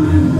ஓம்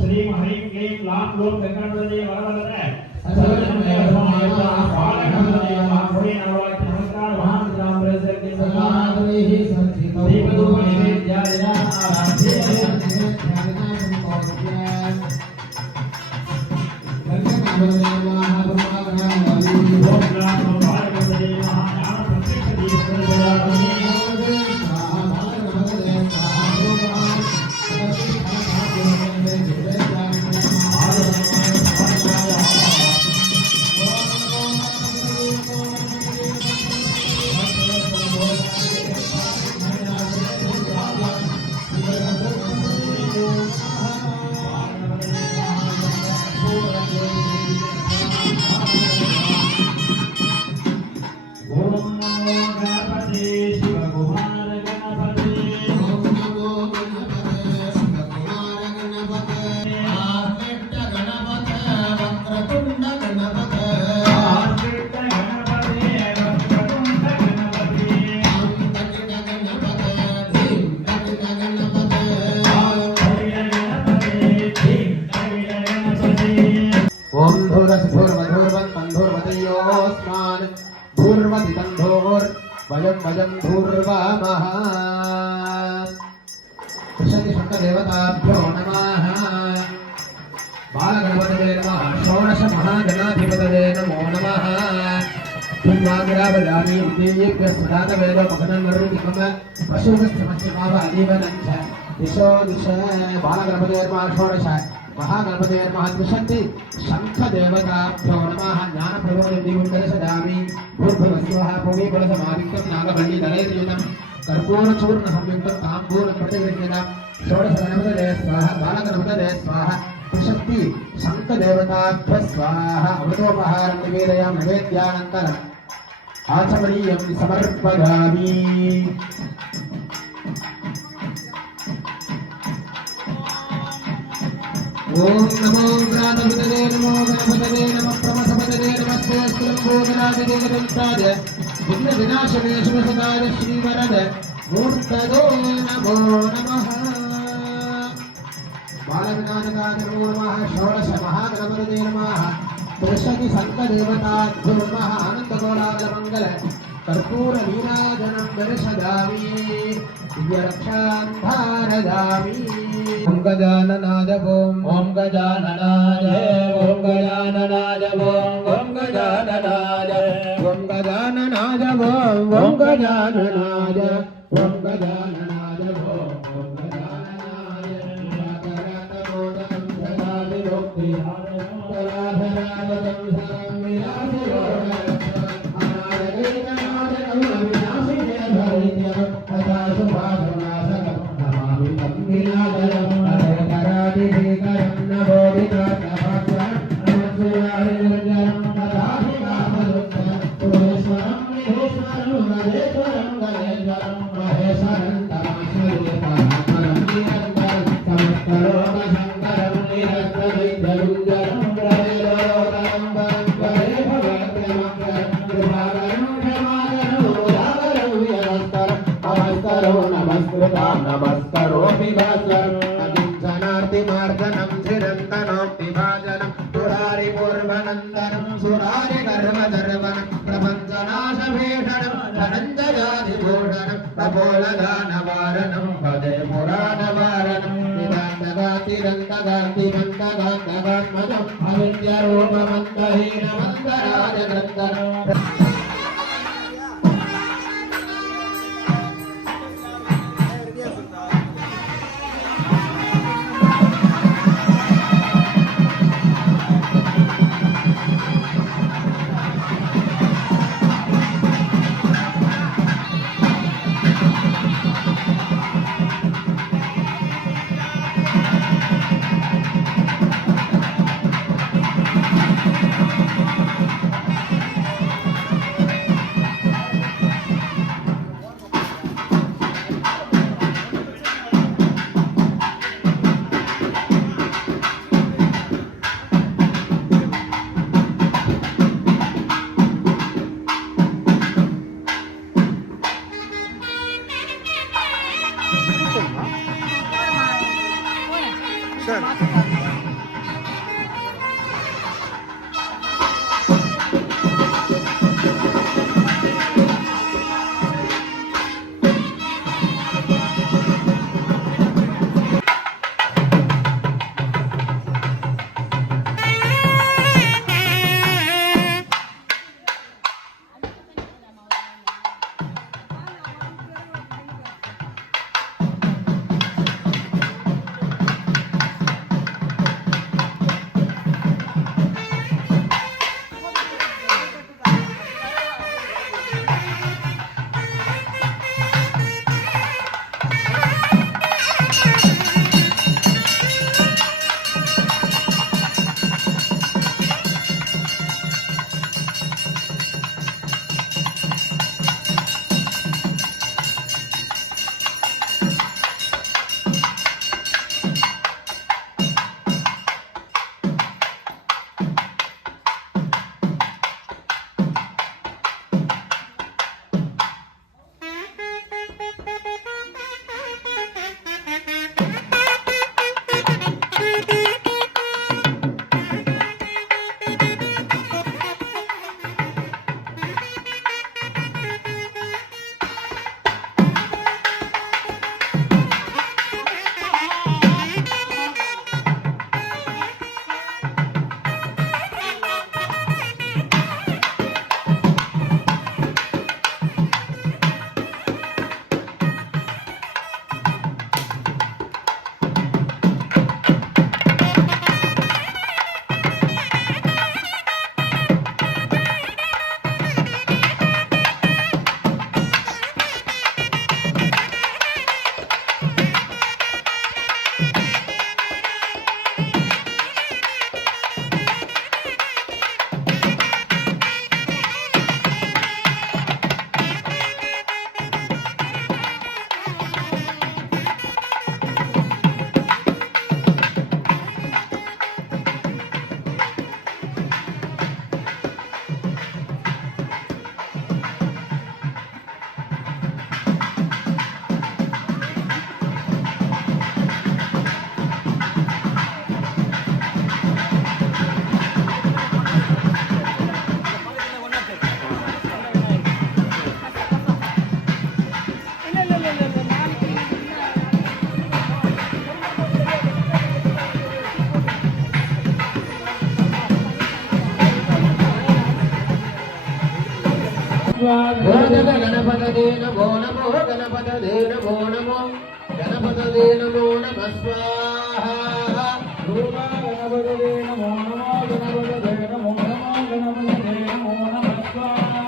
ஸ்ரீ ஹரி க்ளீம் லாம் லோம் வெங்கடபதி வரவரதே वयं भूर्वामः कृष्णदेवताभ्यो नमः बालगणपतये नमः षोडश महागणाधिपतये नमो नमः वाग्रावजामि देव्येभ्यः सदातवेदोपगणनरुदिकं पशुगस्थमस्यभावादीवनं च दिशो दिश बालगणपतये नमः षोडश महागणपतये नमः त्रिशक्ति शङ्खदेवताभ्यो नमः ज्ञानप्रबोधिं दर्शयामि भूर्भुवस्वः भूमिकुलसमाविक्तं नागवल्लीदलैर्युतं कर्पूरचूर्णसंयुक्तं ताम्बूलं प्रतिगृह्यतां षोडशगणपतये स्वाहा बालगणपतये स्वाहा त्रिशक्ति शङ्खदेवताभ्यः स्वाहा अमृतोपहारं निवेदयामि नैवेद्यानन्तरम् आचमनीयं समर्पयामि ओम नमो गणपतये नमो गणपतये नमः प्रमथपतये नमस्ते स्त्रम्भोगनादिदे गणपताय विघ्न विनाशने शुभसदाय श्रीवरद मूर्तये नमो नमः बालविनायकाय नमो नमः षोडश महागणपतये नमः त्रिशक्ति शङ्खदेवताभ्यो नमः आनन्दगोलालमङ्गल कर्पूर नीराजनं दर्शयामि दिव्यरक्षां धारयामि ओम गजाननाय ओम गजाननाय ओम गजाननाय ओम गजाननाय ओम गजाननाय ओम गजाननाय ओम गजाननाय ओम गजाननाय करतमोदकं सदामि लोके पराधरावतं सरं विराजयो नमस्करोमि भास्वरनार्तिमार्दनं चिरन्तनं विभाजनं सुरारि पूर्वनन्दनं सुरारि गर्वधर्वनं प्रपञ्चनाशभीषणं धनञ्जयादिभूषणं प्रबोलदानवारणं पदे पुराणवारणं निदान्तगातिरन्तगातिमन्तगान्तगात्मजम् अविद्यरूपमन्तहीनमन्तराजगन्त గణపతదే నమో నమో గణపతదే నమో నమో గణపతదే నమో నమః స్వాహా గణపతదే నమో నమో గణపతదే నమో నమో గణపతదే నమో నమః స్వాహా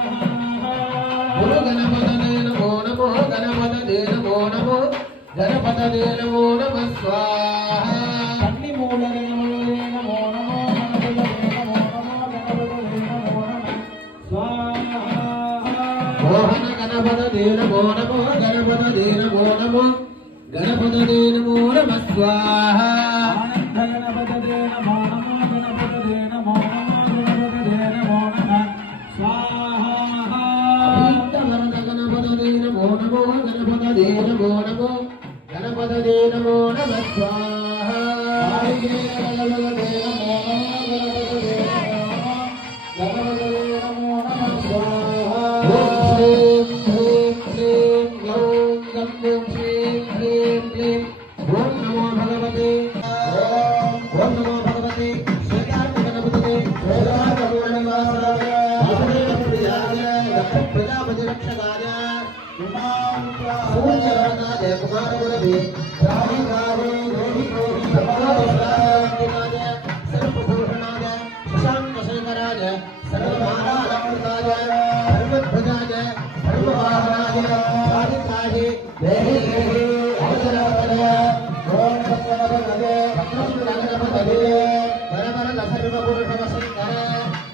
గణపతదే నమో నమో గణపతదే నమో నమో గణపతదే నమో నమః స్వాహా కన్ని మూల గణపతదే నమో నమో గణపతదే నమో నమో గణపతదే నమో నమః స్వాహా మోహన గణపతదే నమో నమో గణపతదే నమో నమో గణపతదే నమో నమః స్వాహా ఆనంద గణపతదే నమో నమో గణపతదే నమో నమో గణపతదే నమో నమః స్వాహా వరద గణపతదే నమో నమో గణపతదే నమో నమో గణపతదే నమో నమః స్వాహా గణపతదే నమో నమో గణపతదే నమో నమః స్వాహా ఓం శ్రీం హ్రీం క్లీం గ్లౌం గం ఓం శ్రీం హ్రీం క్లీం ఓం నమో భగవతే ఓం నమో భగవతే శ్రీకాంత గణపతదే శ్రీకాంత గణపతదే ప్రజాపతి రక్షకాయ సూర్యవరదాయ కుమారగురవే రాహికావే రోహికోహి సర్వభూషణాయ సర్వభూషణాయ శశాంకశేఖరాయ సర్వమానాలమృతాయ సర్వధ్వజాయ సర్వవాహనాయ సాధికాయ దేహే దేహే అవసరవదయ ఓం సత్యవదనదే భద్రసురగణపతదే వరవరద సర్వపురుషవశంకర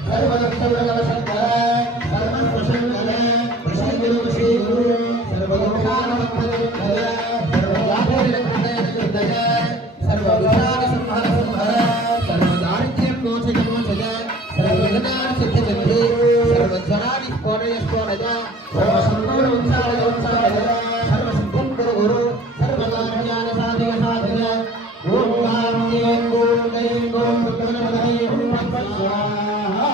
సర్వదక్షవశంకర సర్వస్వశంకర శ్రీగురు శ్రీగురు సర్వదోషానవత్తయ సర్వవ్యాధేరకృతయ సర్వవిషాద సంహర సంహర సర్వదారిద్ర్యం మోచక మోచక సర్వవిఘ్నాన సిద్ధి సిద్ధి సర్వజ్వరాని స్ఫోటయ స్ఫోటయ సర్వసంపూర్ణ ఉత్సాహయ ఉత్సాహయ సర్వసిద్ధం గురు గురు సర్వకార్యాన సాధయ సాధయ ఓం కామ్యేం గోం దైం గోం గణపతయే స్వాహా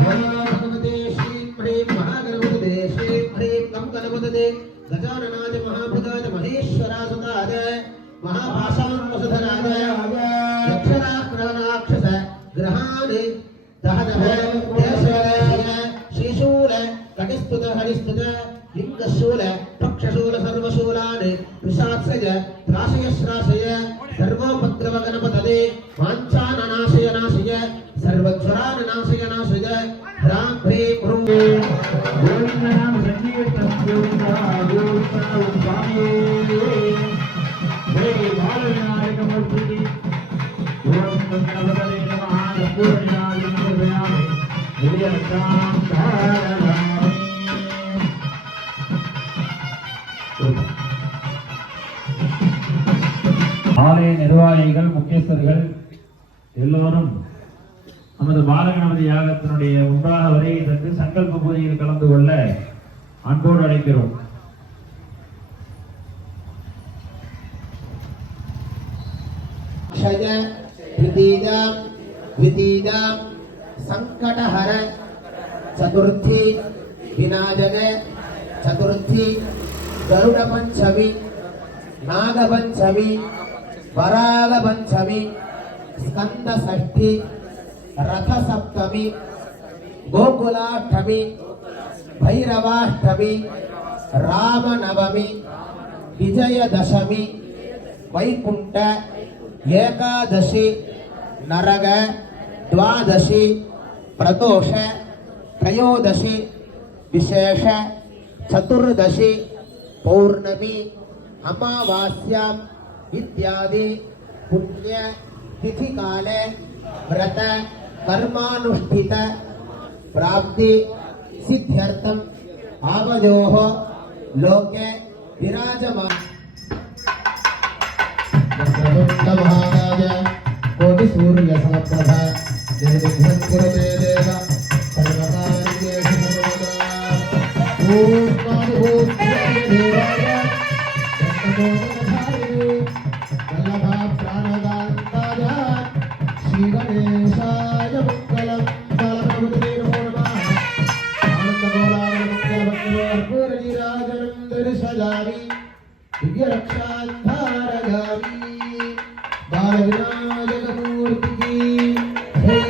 భగవతే శ్రీం హ్రీం మహాగణపతదే శ్రీం హ్రీం గం గణపతదే గజాననాయ మహాభుజాయ మహేశ్వరాసుతాయ మహాభాషాంవసుధనాయ యక్షరాక్షస గ్రహాణి దహదహ దేశవదయ శ్రీశూల కటిస్తుత హరిస్తుత లింగశూల పక్షశూల సర్వశూలాని పిశాత్సయ త్రాశయ శ్రాశయ సర్వోపద్రవ గణపతదే వాంఛాననాశయ నాశయ సర్వజ్వరాన నాశయ నాశయ హ్రాం హ్రీం హ్రూం గోవిందనామ సంకీర్తనం గోవింద గోవింద స్వామి జై బాలవినాయకమూర్తికి ఓం గణపతదే నమః గణపూర్ణాయ నమః విజయకాం ధారణామి ஆலய நிர்வாகிகள் முக்கியஸ்தர்கள் எல்லோரும் நமது பாலகணபதி யாகத்தினுடைய முன்பாக வருகை தந்து சங்கல்ப பூஜையில் கலந்து கொள்ள அன்போடு அழைக்கிறோம். क्षय तृतीया द्वितीया संकटहर चतुर्थी विनायक चतुर्थी गरुड़ पंचमी नाग पंचमी वराग पंचमी स्कंद षष्ठी रथ सप्तमी गोकुलाष्टमी भैरवाष्टमी रामनवमी विजयदशमी वैकुंठ एकादशी नरग द्वादशी प्रदोष त्रयोदशी विशेष चतुर्दशी पौर्णमी अमावास्याम इत्यादि पुण्य तिथि काले व्रत कर्मानुष्ठित प्राप्ति सिद्ध्यर्थम आवयोः लोके विराजमान महाराज कोटि सूर्य समप्रभा निर्विघ्नं कुरुते देव सर्वकार्येषु सर्वदा ओम देवाय दत्तमोदधारिणे वल्लभा प्राणदान्ताय श्री गणेशाय मंगलम बालप्रभुते नमो नमः आनन्दगोलाय मंगलमंगल पूर्णिराजनं दर्शयामि दिव्य रक्षाधारयामि बालविनायक मूर्ति की जय।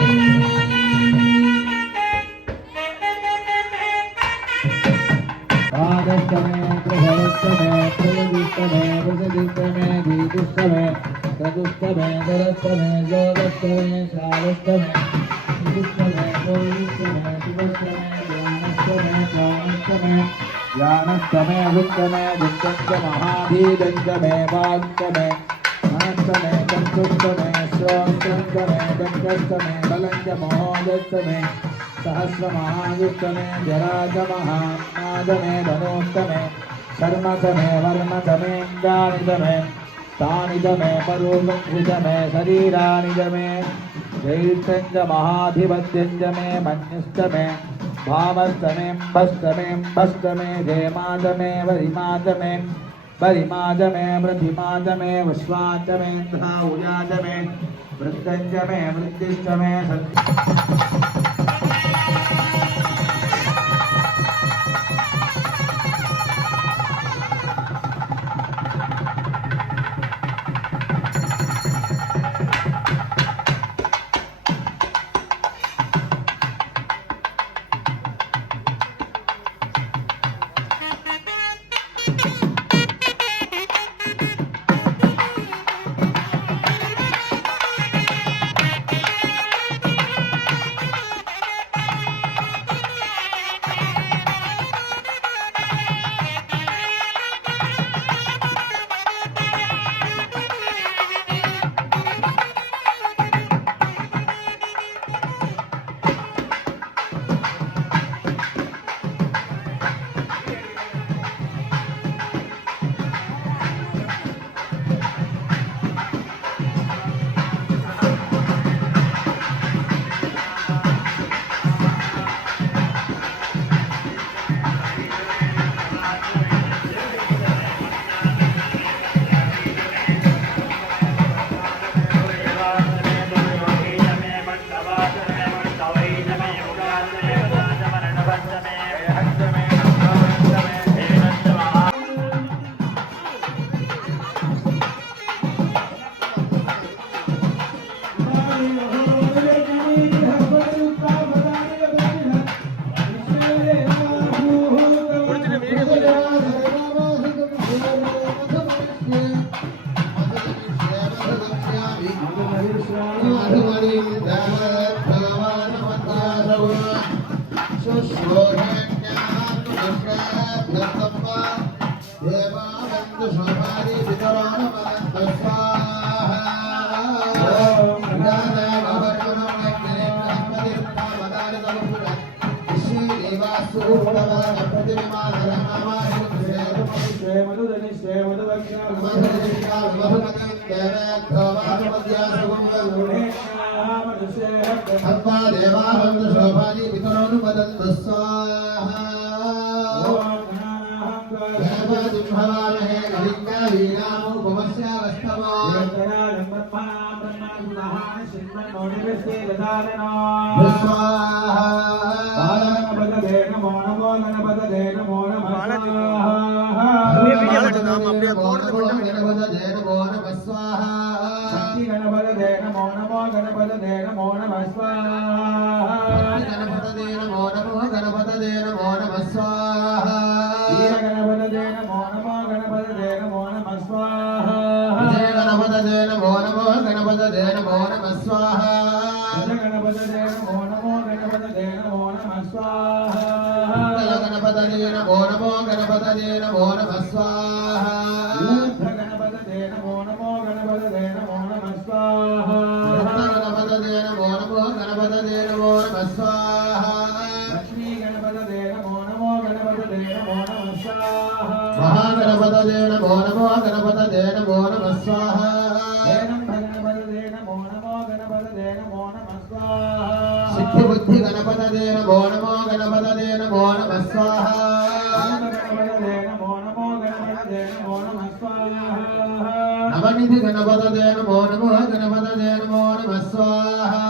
स्तमे प्रयदिष्टमे वृषदिष्टमे दीदिष्टमे चतुष्टमे धरस्तमे जोगस्तमे शालस्तमे विदिष्टमे गोविष्टमे शिवस्तमे ज्ञानस्तमे प्राणस्तमे ज्ञानस्तमे वृत्तमे दुष्टञ्च महाधीदञ्चमे वाक्तमे मनस्तमे चतुष्टमे श्रोत्रञ्चमे दण्डस्तमे बलञ्च महोदस्तमे सहस्रमहायुक्तमे जराजमः नादमे धनोत्तमे शर्मसमे वर्मसमेन्द्रानिदमे तानिदमे परोगृतमे शरीरानिदमे जैष्ठञ्च महाधिपत्यञ्जमे मन्युस्तमे भावस्तमेऽम्बस्तमेऽम्बस्तमे जयमादमे वरिमादमे वरिमादमे वृद्धिमादमे विश्वाचमेन्द्रा उजादमे वृद्धञ्जमे वृद्धिष्टमे सिद्धिबुद्धि गणपतये नमो नमो गणपतये नमो नमः स्वाहा नवनिधि गणपतये नमो नमो गणपतये नमो नमः स्वाहा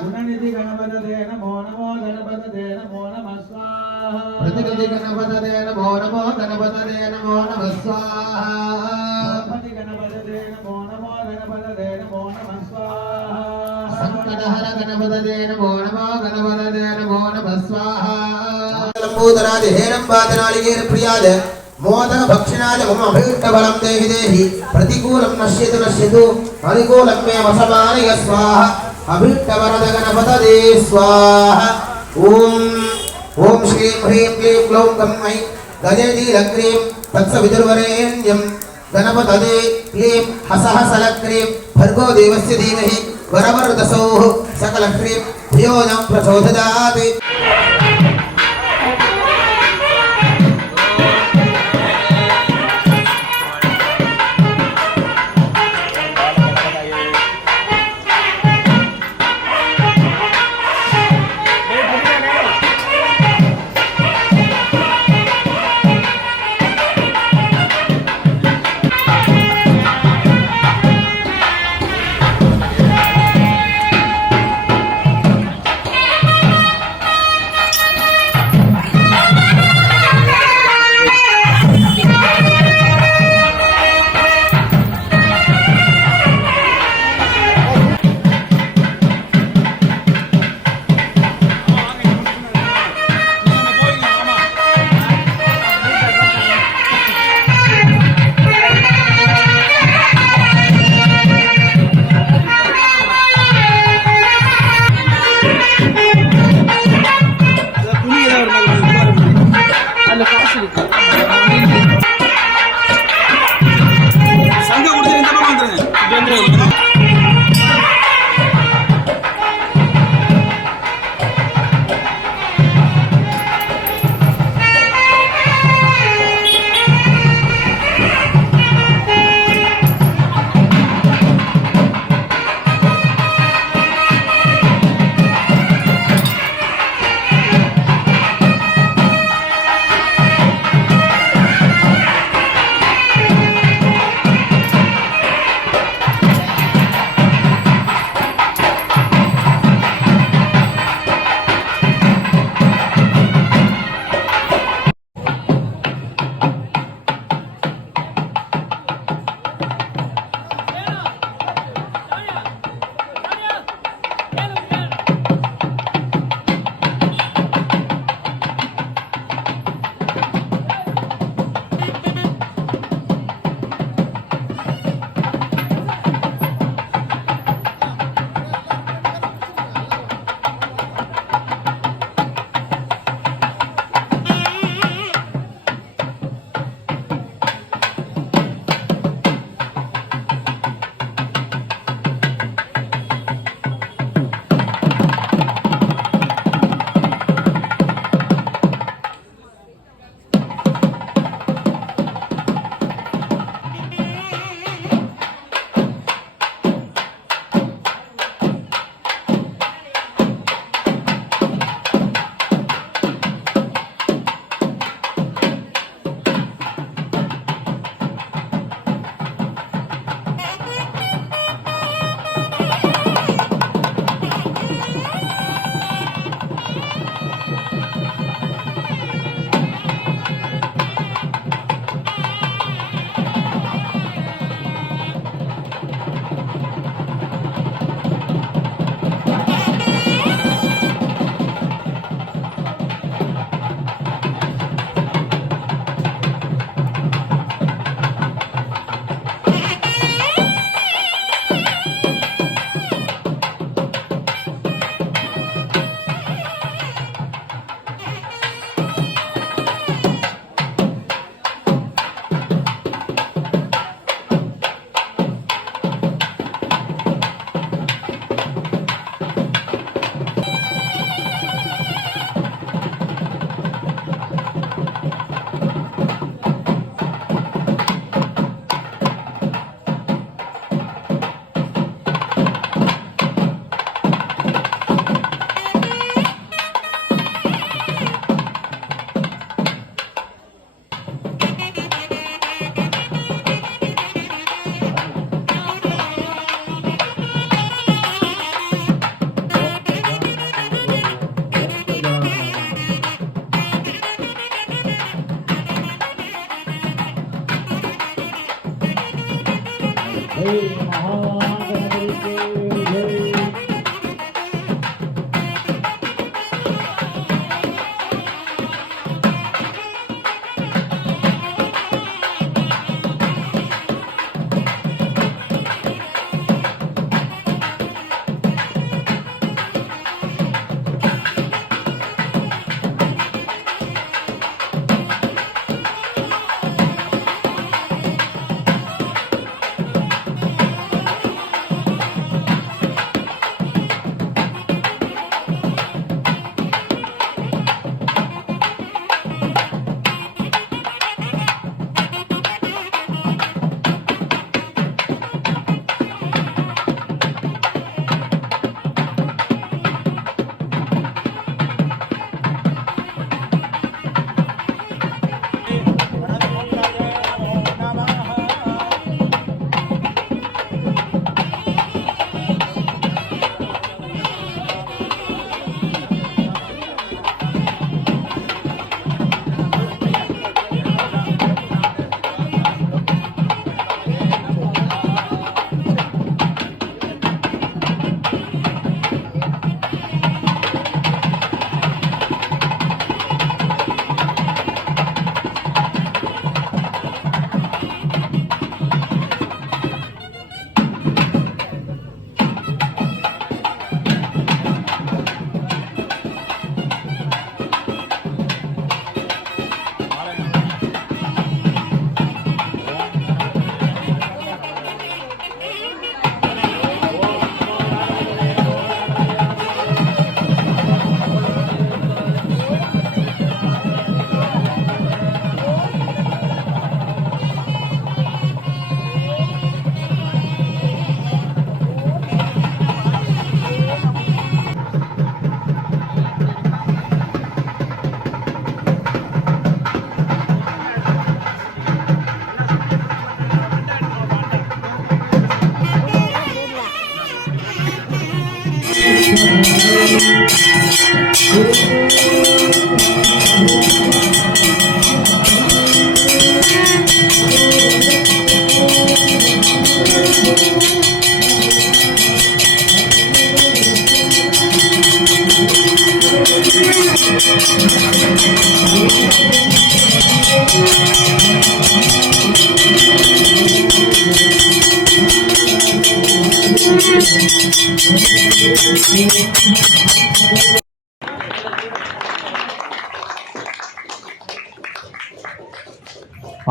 गुणनिधि गणपतये नमो नमो गणपतये नमो नमः स्वाहा प्रतिनिधि गणपतये नमो नमो गणपतये नमो नमः स्वाहा गणपतये नमो नमो गणपतये नमो नमः स्वाहा संकटहर गणपतये नमो नमो गणपतये नमो नमः स्वाहा लंबोदराज हेरंबादनालिगेर प्रियाद मोदक भक्षिणाय मम अभीष्टबलं देहि देहि प्रतिकूलं नश्यतु अनुकूलं मे वसमानय स्वाहा अभीष्टवरद गणपतये स्वाहा ओम श्रीं ह्रीं क्लीं ग्लौं गं ऐं गजनीलक्रीं तत्सवितुर्वरेण्यं गणपतये क्लीं हसहसलक्रीं भर्गो देवस्य धीमहि वरवरदसौः सकलक्रीं धियो न प्रचोदयात्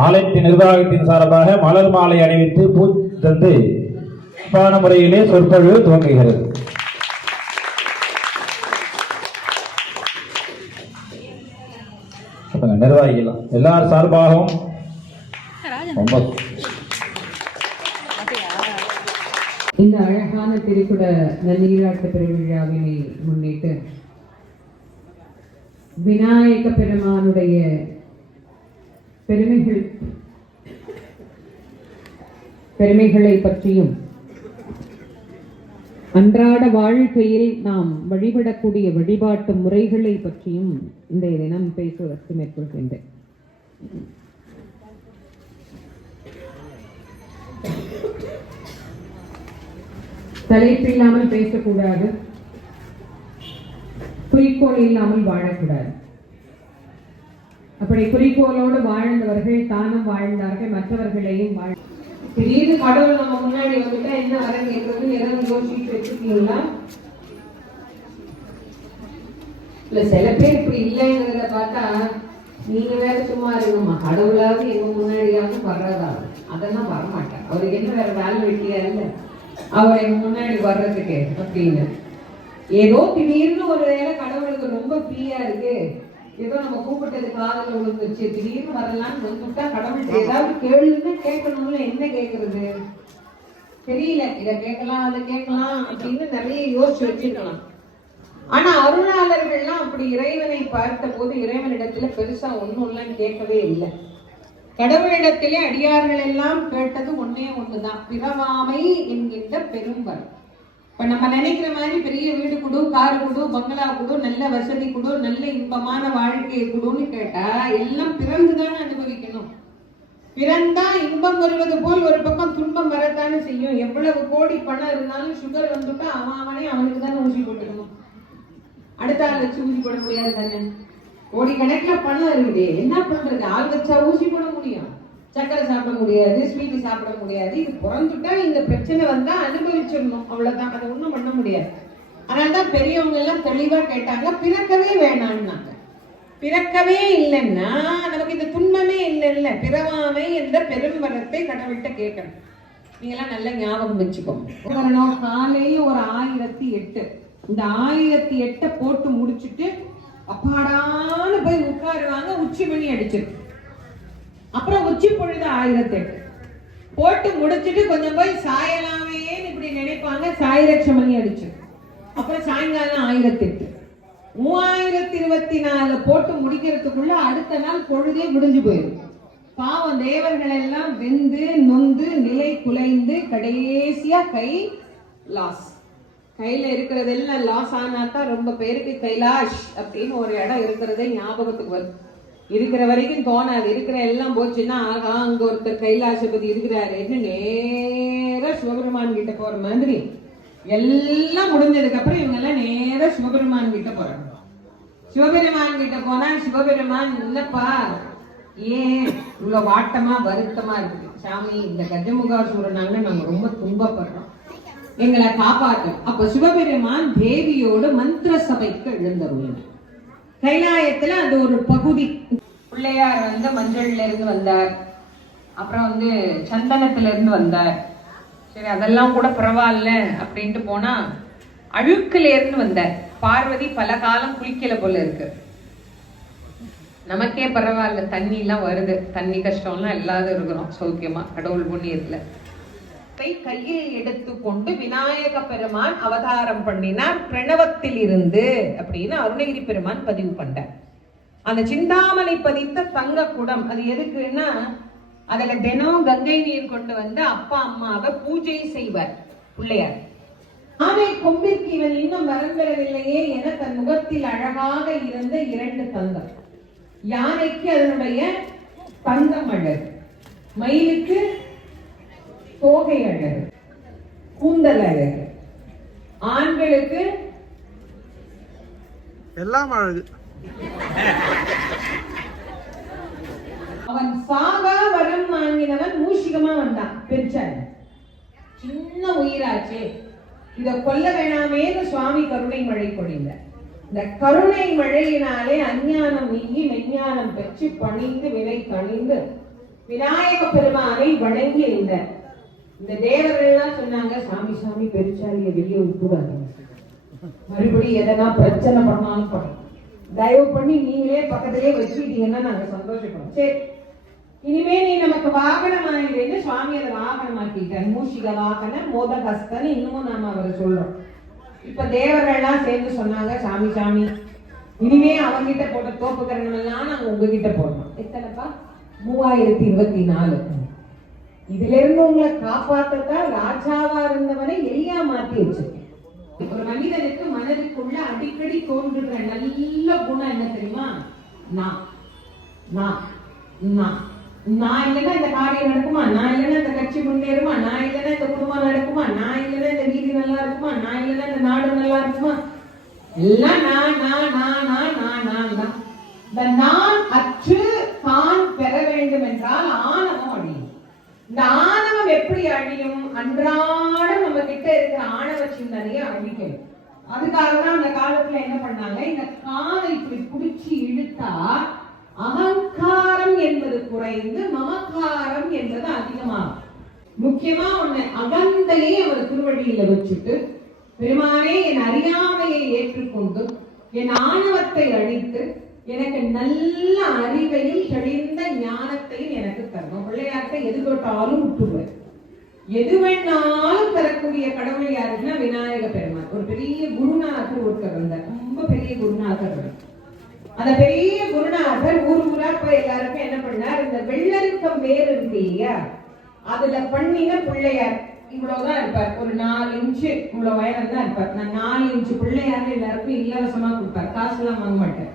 ஆலயத்தின் நிர்வாகத்தின் சார்பாக மலர் மாலை அணிவித்து பூஜை தந்து சிறப்பான முறையிலே சொற்பொழிவு துவங்குகிறது. நிர்வாகிகள் எல்லார் சார்பாகவும் ரொம்ப இந்த அழகான திரிகுட நன்னீராட்டு பெருவிழாவினை முன்னிட்டு விநாயக பெருமானுடைய பெருமைகளை பற்றியும் அன்றாட வாழ்க்கையில் நாம் வழிபடக்கூடிய வழிபாட்டு முறைகளை பற்றியும் இந்த தினம் பேசுவதற்கு மேற்கொள்கின்றேன். தலைப்பில்லாமல் பேசக்கூடாது, குறிக்கோள் இல்லாமல் வாழக்கூடாது. அப்படி குறிக்கோளோடு வாழ்ந்தவர்கள் தானும் வாழ்ந்தார்கள், மற்றவர்களையும் திடீர்னு கடவுள் நம்ம முன்னாடி வந்துட்டா என்ன வர கேட்கறது எதாவது யோசிச்சு வச்சுக்கீங்களா? இல்ல சில பேர் இப்படி இல்லைங்கிறத பார்த்தா நீங்க வேற சும்மா இருக்குமா, கடவுளாவது எங்க முன்னாடியாவது வர்றதா? அதெல்லாம் வரமாட்டார். அவருக்கு என்ன வேற வேலை வெட்டியா இல்லை அவர் எங்க முன்னாடி வர்றதுக்கு அப்படின்னு. ஏதோ திடீர்னு ஒரு வேளை கடவுளுக்கு ரொம்ப ஃப்ரீயா இருக்கு, ஏதோ நம்ம கூப்பிட்டது காதல விழுந்துருச்சு, திடீர்னு வரலான்னு வந்துட்டா கடவுள் ஏதாவது கேள்வின்னு கேட்கணும்ல. என்ன கேட்கறது தெரியல, இதை கேட்கலாம் அதை கேட்கலாம் அப்படின்னு நிறைய யோசிச்சு வச்சிருக்கலாம். ஆனா அருளாளர்கள்லாம் அப்படி இறைவனை பார்த்த போது இறைவனிடத்துல பெருசா ஒண்ணும் கேட்கவே இல்லை. கடவுளிடத்திலே அடியார்கள் எல்லாம் கேட்டது ஒன்னே ஒண்ணுதான், பிறவாமை என்கின்ற பெரும்பல். இப்ப நம்ம நினைக்கிற மாதிரி பெரிய வீடு கொடு, காரு கொடு, பங்களா கொடு, நல்ல வசதி கொடு, நல்ல இன்பமான வாழ்க்கையை கொடுன்னு கேட்டா எல்லாம் பிறந்துதான் அனுபவிக்கணும். பிறந்தா இன்பம் வருவது போல் ஒரு பக்கம் துன்பம் வரத்தானே செய்யும். எவ்வளவு கோடி பணம் இருந்தாலும் சுகர் வந்துட்டா அவனே அவனுக்கு தானே ஊசி போட்டுக்கணும், அடுத்த ஆள் வச்சு ஊசி போட முடியாது தானே. கோடிக்கணக்கில பணம் இருக்குது, என்ன பண்றது? ஆள் வச்சா ஊசி போட முடியும், சக்கரை சாப்பிட முடியாது, ஸ்வீட்டு சாப்பிட முடியாது. இது பிறந்துட்டா இந்த பிரச்சனை வந்தா அனுபவிச்சிடணும், அவ்வளவுதான், அதை ஒண்ணும் பண்ண முடியாது. அதனால்தான் பெரியவங்க எல்லாம் தெளிவா கேட்டாங்க, பிறக்கவே வேணாம்னாங்க. பிறக்கவே இல்லைன்னா நமக்கு இந்த துன்பமே இல்லை. பிறவாமை என்ற பெரும்பரத்தை கடவுள்கிட்ட கேட்கணும். நீங்கெல்லாம் நல்ல ஞாபகம் வச்சுக்கோங்க. காலையில ஒரு 1008, இந்த 1008 போட்டு முடிச்சுட்டு அப்பாடான்னு போய் உட்காருவாங்க. உச்சி மணி அடிச்சிருக்கு. அப்புறம் உச்சி பொழுது 1008 போட்டு முடிச்சுட்டு கொஞ்சம் போய் சாயலாமேன்னு இப்படி நினைப்பாங்க. சாயரட்ச மணி அடிச்சு அப்புறம் சாயங்காலம் 1008 3024 போட்டு முடிக்கிறதுக்குள்ள அடுத்த நாள் பொழுதே முடிஞ்சு போயிடும். பாவம் தேவர்கள் எல்லாம் வெந்து நொந்து நிலை குலைந்து கடைசியா கை லாஸ். கையில இருக்கிறதெல்லாம் லாஸ் ஆனாதான் ரொம்ப பேருக்கு கைலாஷ் அப்படின்னு ஒரு இடம் இருக்கிறதே ஞாபகத்துக்கு வரும். இருக்கிற வரைக்கும் தோணாது, இருக்கிற எல்லாம் போச்சுன்னா ஆகா அங்க ஒருத்தர் கைலாசபதி இருக்கிறாரு நேர சிவபெருமான் கிட்ட போற மாதிரி. எல்லாம் முடிஞ்சதுக்கு அப்புறம் இவங்க எல்லாம் நேர சிவபெருமான் கிட்ட போறாங்க. சிவபெருமான் கிட்ட போனா சிவபெருமான் இல்லப்பா ஏன் இவ்வளவு வாட்டமா வருத்தமா இருக்குது சாமி, இந்த கஜமுகாசூரனால நாங்க ரொம்ப துன்பப்படுறோம், எங்களை காப்பாற்றும். அப்ப சிவபெருமான் தேவியோட மந்திர சபைக்கு எழுந்தருள். கைலாயத்துல அது ஒரு பகுதி. பிள்ளையார் மஞ்சள்ல இருந்து வந்தார், அப்புறம் சந்தனத்துல இருந்து வந்தார். சரி அதெல்லாம் கூட பரவாயில்ல அப்படின்ட்டு போனா அழுக்குல இருந்து வந்தார். பார்வதி பல காலம் குளிக்கல போல இருக்கு. நமக்கே பரவாயில்ல, தண்ணி எல்லாம் வருது, தண்ணி கஷ்டம்லாம் இல்லாத இருக்கிறோம் சௌக்கியமா கடவுள் புண்ணியத்துல. கையில் எடுத்துக்கொண்டு விநாயக பெருமான் அவதாரம் பண்ணினார் பிரணவத்தில் இருந்து அப்படின்னு அருணகிரி பெருமான் பதிவு பண்ணார். அந்த சிந்தாமணி பதித்த தங்க குடம் அது எதுக்குன்னா அதுல தினம் கங்கை நீர் கொண்டு வந்து அப்பா அம்மாவை பூஜை செய்வார் பிள்ளையார். ஆனை கொம்பிற்கு இவன் இன்னும் வரம் பெறவில்லையே என தன் முகத்தில் அழகாக இருந்த 2 தங்கம். யானைக்கு அதனுடைய தங்கம் அழகு, மயிலுக்கு தோகை அழகு, கூந்தல் அழகு, ஆண்களுக்கு எல்லாம் அழகு. அவன் சாகா வரம் வாங்கினவன் மூஷிகமா வந்தான். பெருச்சாரு சின்ன உயிராச்சு, இத கொல்ல வேணாமேன்னு சுவாமி கருணை மழை பொழிந்தார். இந்த கருணை மழையினாலே அஞ்ஞானம் நீங்கி மெஞ்ஞானம் பெற்று பணிந்து வினை கணிந்து விநாயக பெருமானை வணங்கி இருந்தார். இந்த தேவர்கள்லாம் சொன்னாங்க, சாமி சாமி பெருச்சாலிய வெளியே விட்டுடாதீங்க, மறுபடியும் எதனா பிரச்சனை பண்ணாலும் படும், தயவு பண்ணி நீங்களே பக்கத்திலே வச்சுக்கிட்டீங்கன்னா நாங்க சந்தோஷப்படுவோம். சரி, இனிமே நீ நமக்கு வாகனமாயிடுன்னு சுவாமி அதை வாகனமாக்கிட்டார். மூஷிக வாகன மோதகஸ்தன் இன்னமும் நாம அவரை சொல்றோம். இப்ப தேவர்கள்லாம் சேர்ந்து சொன்னாங்க, சாமி சாமி இனிமே அவங்கிட்ட போட்ட தோப்புக்கரணம் எல்லாம் நாங்க உங்ககிட்ட போடணும். எத்தனைப்பா? 3024. இதுல இருந்து உங்களை காப்பாற்றத்தான் ராஜாவா இருந்தவனை எலியா மாத்தி வச்சிருக்கேன். ஒரு மனிதனுக்கு மனதுக்குள்ள அடிக்கடி தோன்றுகிற நல்ல குணம் என்ன தெரியுமா? நான் நான் நான் நான் இல்லைன்னா இந்த காரியம் நடக்குமா, நான் இல்லைன்னா இந்த கட்சி முன்னேறுமா, நான் இல்லைன்னா இந்த குடும்பம் நடக்குமா, நான் இல்லைன்னா இந்த வீதி நல்லா இருக்குமா, நான் இல்லைன்னா இந்த நாடு நல்லா இருக்குமா, எல்லாம் நான் நான் நான் நான் நான் நான் தான். இந்த நான் அற்று தான் பெற வேண்டும் என்றால் ஆணவம் அழியும். இந்த ஆணவம் எப்படி அழியும்? அன்றாடம் நம்ம கிட்ட இருக்கிற ஆணவ சிந்தனையை அழிக்கணும். அதுக்காக தான் அந்த காலத்துல என்ன பண்ணாங்க, இந்த காதை இப்படி பிடிச்சி இழுத்தா அகங்காரம் என்பது குறைந்து மமகாரம் என்பது அதிகமாகும். முக்கியமா ஒண்ணு, அகந்தையை அவர் திருவடியில வச்சுட்டு, பெருமானே என் அறியாமையை ஏற்றுக்கொண்டு என் ஆணவத்தை அழித்து எனக்கு நல்ல அறிவையும் தெளிந்த ஞானத்தையும் எனக்கு தரணும். பிள்ளையார்ட்ட எது தொட்டாலும் விட்டுருவேன். எது வேணாலும் தரக்கூடிய கடவுள் யாருன்னா விநாயக பெருமான். ஒரு பெரிய குருநாதர் ஒருத்தர் வந்தார், ரொம்ப பெரிய குருநாதர். அந்த பெரிய குருநாதர் ஊரா போய் எல்லாருக்கும் என்ன பண்ணார், இந்த வெள்ளரிக்கம் வேர் இருக்கு இல்லையா, அதுல பண்ணின பிள்ளையார் இவ்வளவுதான் இருப்பார், ஒரு 4 இன்ச்சு இவ்வளவு உயரம் தான் இருப்பார். நான் 4 இன்ச்சு பிள்ளையார் எல்லாருக்கும் இலவசமா கொடுப்பார், காசுலாம் வாங்க மாட்டார்.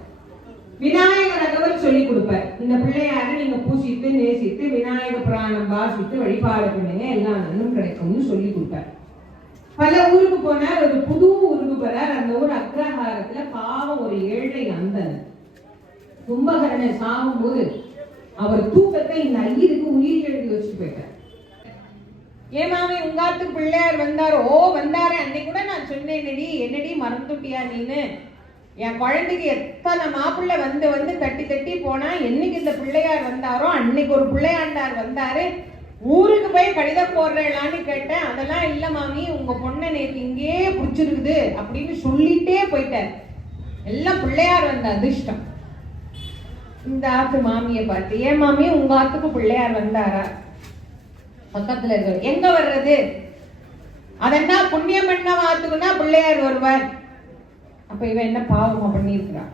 விநாயகர் அகவல் சொல்லி கொடுப்பார். இந்த பிள்ளையார நீங்க பூசித்து நேசித்து விநாயக புராணம் வாசித்து வழிபாடு பண்ணுங்க, எல்லா நன்னும் கிடைக்கும்னு சொல்லி கொடுப்பார். பல ஊருக்கு போனார், ஒரு புது ஊருக்கு போறார். அந்த ஊர் அக்ரஹாரத்துல பாவம் ஒரு ஏழை அந்தன் கும்பகர்ணன் சாகும் போது அவர் தூக்கத்தை இந்த ஐயருக்கு உயிர் எழுதி வச்சுட்டு போயிட்டார். ஏமாமே உங்காத்துக்கு பிள்ளையார் வந்தாரோ? வந்தாரு, அன்னைக்கு கூட நான் சொன்னேன், என்னடி மறந்துட்டியா நீன்னு? என் குழந்தைக்கு எத்தனை மாப்பிள்ளை வந்து வந்து தட்டி தட்டி போனா, என்னைக்கு இந்த பிள்ளையார் வந்தாரோ அன்னைக்கு ஒரு பிள்ளையாண்டார் வந்தாரு, ஊருக்கு போய் கடிதம் போடுறேலான்னு கேட்டேன். அதெல்லாம் இல்ல மாமி, உங்க பொண்ணை நேற்று இங்கே பிடிச்சிருக்குது அப்படின்னு சொல்லிட்டே போயிட்டார். எல்லாம் பிள்ளையார் வந்த அதிர்ஷ்டம். இந்த ஆத்து மாமியை பார்த்து, ஏன் மாமி உங்க ஆத்துக்கு பிள்ளையார் வந்தாரா? பக்கத்துல இருக்க, எங்க வர்றது? அதென்னா புண்ணியம் பண்ண ஆத்துக்குன்னா பிள்ளையார் வருவார். அப்ப இவன் என்ன பாவமா பண்ணியிருக்கிறான்?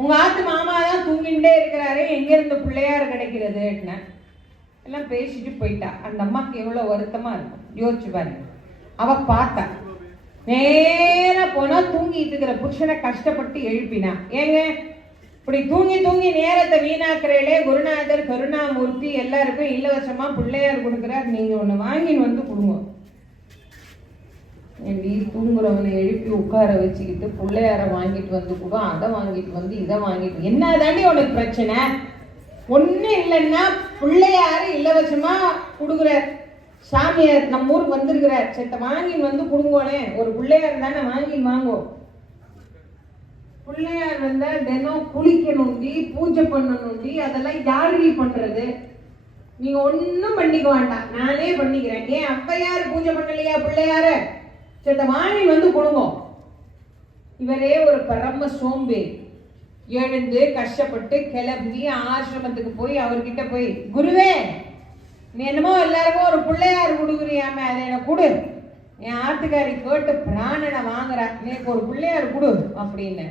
உங்க ஆத்து மாமா தான் தூங்கிட்டே இருக்கிறாரு, எங்க இருந்து பிள்ளையார் கிடைக்கிறது? எல்லாம் பேசிட்டு போயிட்டா. அந்த அம்மாக்கு எவ்வளவு வருத்தமா இருக்கும் யோசிச்சு பாருங்க. அவ பார்த்தா, நேர போனா தூங்கிட்டு இருக்கிற புருஷனை கஷ்டப்பட்டு எழுப்பினா. ஏங்க இப்படி தூங்கி தூங்கி நேரத்தை வீணாக்குறீங்களே, குருநாதர் கருணாமூர்த்தி எல்லாருக்கும் இலவசமா பிள்ளையார் கொடுக்குறார், நீங்க ஒண்ணு வாங்கின்னு வந்து கொடுங்க. தூங்குறவனை எழுப்பி உட்கார வச்சுக்கிட்டு பிள்ளையார வாங்கிட்டு வந்து கூட, அதை வாங்கிட்டு வந்து இதை வாங்கிட்டு, என்ன தாண்டி உனக்கு பிரச்சனை? ஒண்ணு இல்லைன்னா பிள்ளையாரு இலவசமா கொடுக்குறார், சாமியார் நம்ம ஊருக்கு வந்திருக்கிறார், செத்த வாங்கின்னு வந்து கொடுங்கோனே. ஒரு பிள்ளையார் தானே வாங்கின்னு வாங்கோ. பிள்ளையார் வந்தா தினம் குளிக்கணுண்டி, பூஜை பண்ணணுண்டி, அதெல்லாம் யாரு பண்றது? நீங்க ஒன்னும் பண்ணிக்க வேண்டாம், நானே பண்ணிக்கிறேன். ஏன் அப்பையாரு பூஜை பண்ணலையா பிள்ளையார? செத்த வாங்கி வந்து கொடுங்க. இவரே ஒரு பரம சோம்பேறி. எழுந்து கஷ்டப்பட்டு கிளம்பி ஆசிரமத்துக்கு போய் அவர்கிட்ட போய், குருவே நீ என்னமோ எல்லாருக்கும் ஒரு பிள்ளையார் கொடுக்குறியாம, அதை எனக்கு கொடு. என் ஆத்துக்காரி கேட்டு பிராணனை வாங்குறா, எனக்கு ஒரு பிள்ளையார் கொடு அப்படின்னு.